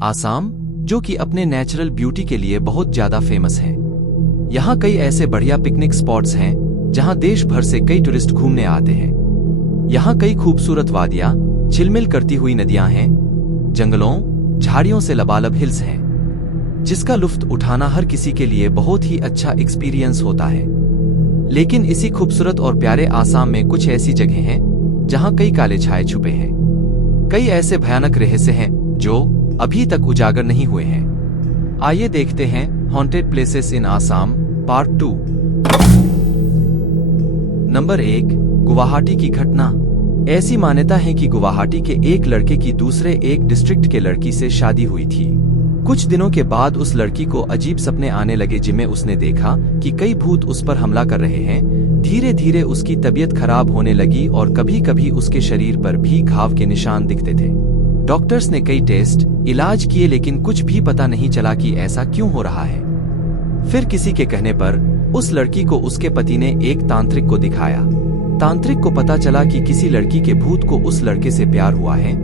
आसाम, जो कि अपने नेचुरल ब्यूटी के लिए बहुत ज्यादा फेमस है। यहाँ कई ऐसे बढ़िया पिकनिक स्पॉट्स हैं जहाँ देश भर से कई टूरिस्ट घूमने आते हैं। यहाँ कई खूबसूरत वादियाँ, झिलमिल करती हुई नदियाँ हैं, जंगलों, झाड़ियों से लबालब हिल्स हैं, जिसका लुत्फ उठाना हर किसी के लिए बहुत ही अच्छा एक्सपीरियंस होता है। लेकिन इसी खूबसूरत और प्यारे आसाम में कुछ ऐसी जगह हैं जहां कई काले छाए छुपे हैं। कई ऐसे भयानक रहस्य हैं जो अभी तक उजागर नहीं हुए हैं। आइए देखते हैं haunted places in Assam part 2। Number 1, Guwahati की घटना। ऐसी मान्यता है कि गुवाहाटी के एक लड़के की दूसरे एक डिस्ट्रिक्ट के लड़की से शादी हुई थी। कुछ दिनों के बाद उस लड़की को अजीब सपने आने लगे जिनमें उसने देखा कि कई भूत उस पर हमला कर रहे हैं। धीरे धीरे उसकी तबीयत खराब होने लगी और कभी कभी उसके शरीर पर भी घाव के निशान दिखते थे। डॉक्टर्स ने कई टेस्ट, इलाज किए लेकिन कुछ भी पता नहीं चला कि ऐसा क्यों हो रहा है। फिर किसी के कहने पर उस लड़की को उसके पति ने एक तांत्रिक को दिखाया। तांत्रिक को पता चला कि किसी लड़की के भूत को उस लड़के से प्यार हुआ है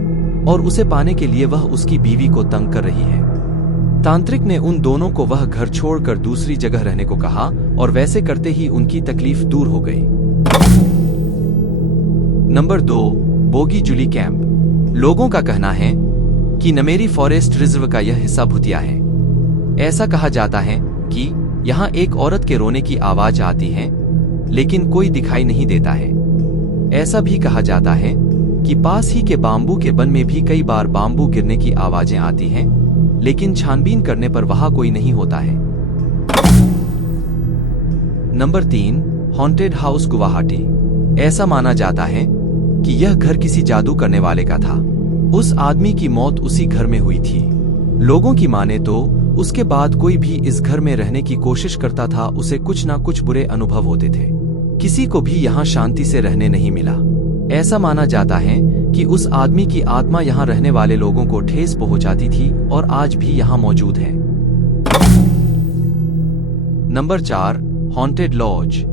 और उसे पाने के लिए वह उसकी बीवी को तंग कर रही है। तांत्रिक ने उन दोनों को वह घर छोड़कर दूसरी जगह रहने को कहा और वैसे करते ही उनकी तकलीफ दूर हो गई। नंबर 2, बोगी जुली कैंप। लोगों का कहना है कि नमेरी फॉरेस्ट रिजर्व का यह हिस्सा भूतिया है। ऐसा कहा जाता है कि यहाँ एक औरत के रोने की आवाज आती है लेकिन कोई दिखाई नहीं देता है। ऐसा भी कहा जाता है कि पास ही के बाम्बू के वन में भी कई बार बाम्बू गिरने की आवाजें आती हैं, लेकिन छानबीन करने पर वहां कोई नहीं होता है। Number 3, haunted house Guwahati. ऐसा माना जाता है कि यह घर किसी जादू करने वाले का था। उस आदमी की मौत उसी घर में हुई थी। लोगों की माने तो उसके बाद कोई भी इस घर में रहने की कोशिश करता था उसे कुछ ना कुछ बुरे अनुभव होते थे। किसी को भी यहाँ शांति से रहने नहीं मिला। ऐसा माना जाता है कि उस आदमी की आत्मा यहाँ रहने वाले लोगों को ठेस पहुंचाती थी और आज भी यहाँ मौजूद है। Number 4, haunted lodge.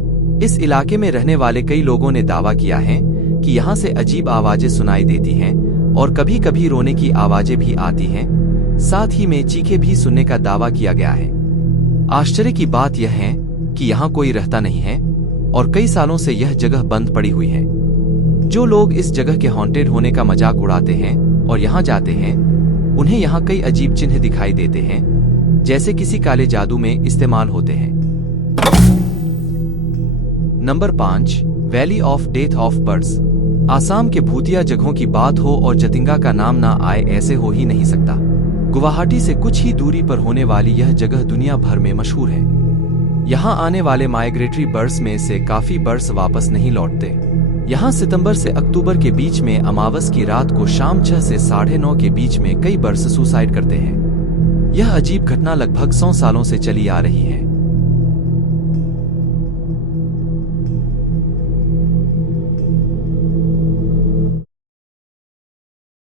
इस इलाके में रहने वाले कई लोगों ने दावा किया है कि यहाँ से अजीब आवाजें सुनाई देती हैं और कभी कभी रोने की आवाजें भी आती हैं। साथ ही में चीखें भी सुनने का दावा किया गया है। आश्चर्य की बात यह है कि यहाँ कोई रहता नहीं है और कई सालों से यह जगह बंद पड़ी हुई है। जो लोग इस जगह के हॉन्टेड होने का मजाक उड़ाते हैं और यहाँ जाते हैं, उन्हें यहाँ कई अजीब चिन्ह दिखाई देते हैं, जैसे किसी काले जादू में इस्तेमाल होते हैं। Number 5, valley of death of birds. Assam के भूतिया जगहों की बात हो और जतिंगा का नाम ना आए ऐसे हो ही नहीं सकता। गुवाहाटी से कुछ ही दूरी पर होने वाली यह जगह दुनिया भर में मशहूर है। यहाँ आने वाले माइग्रेटरी बर्ड्स में से काफी बर्ड्स वापस नहीं लौटते। यहाँ सितंबर से अक्टूबर के बीच में अमावस की रात को शाम 6 से 9:30 के बीच में कई बर्ड्स सुसाइड करते हैं। यह अजीब घटना लगभग 100 सालों से चली आ रही है।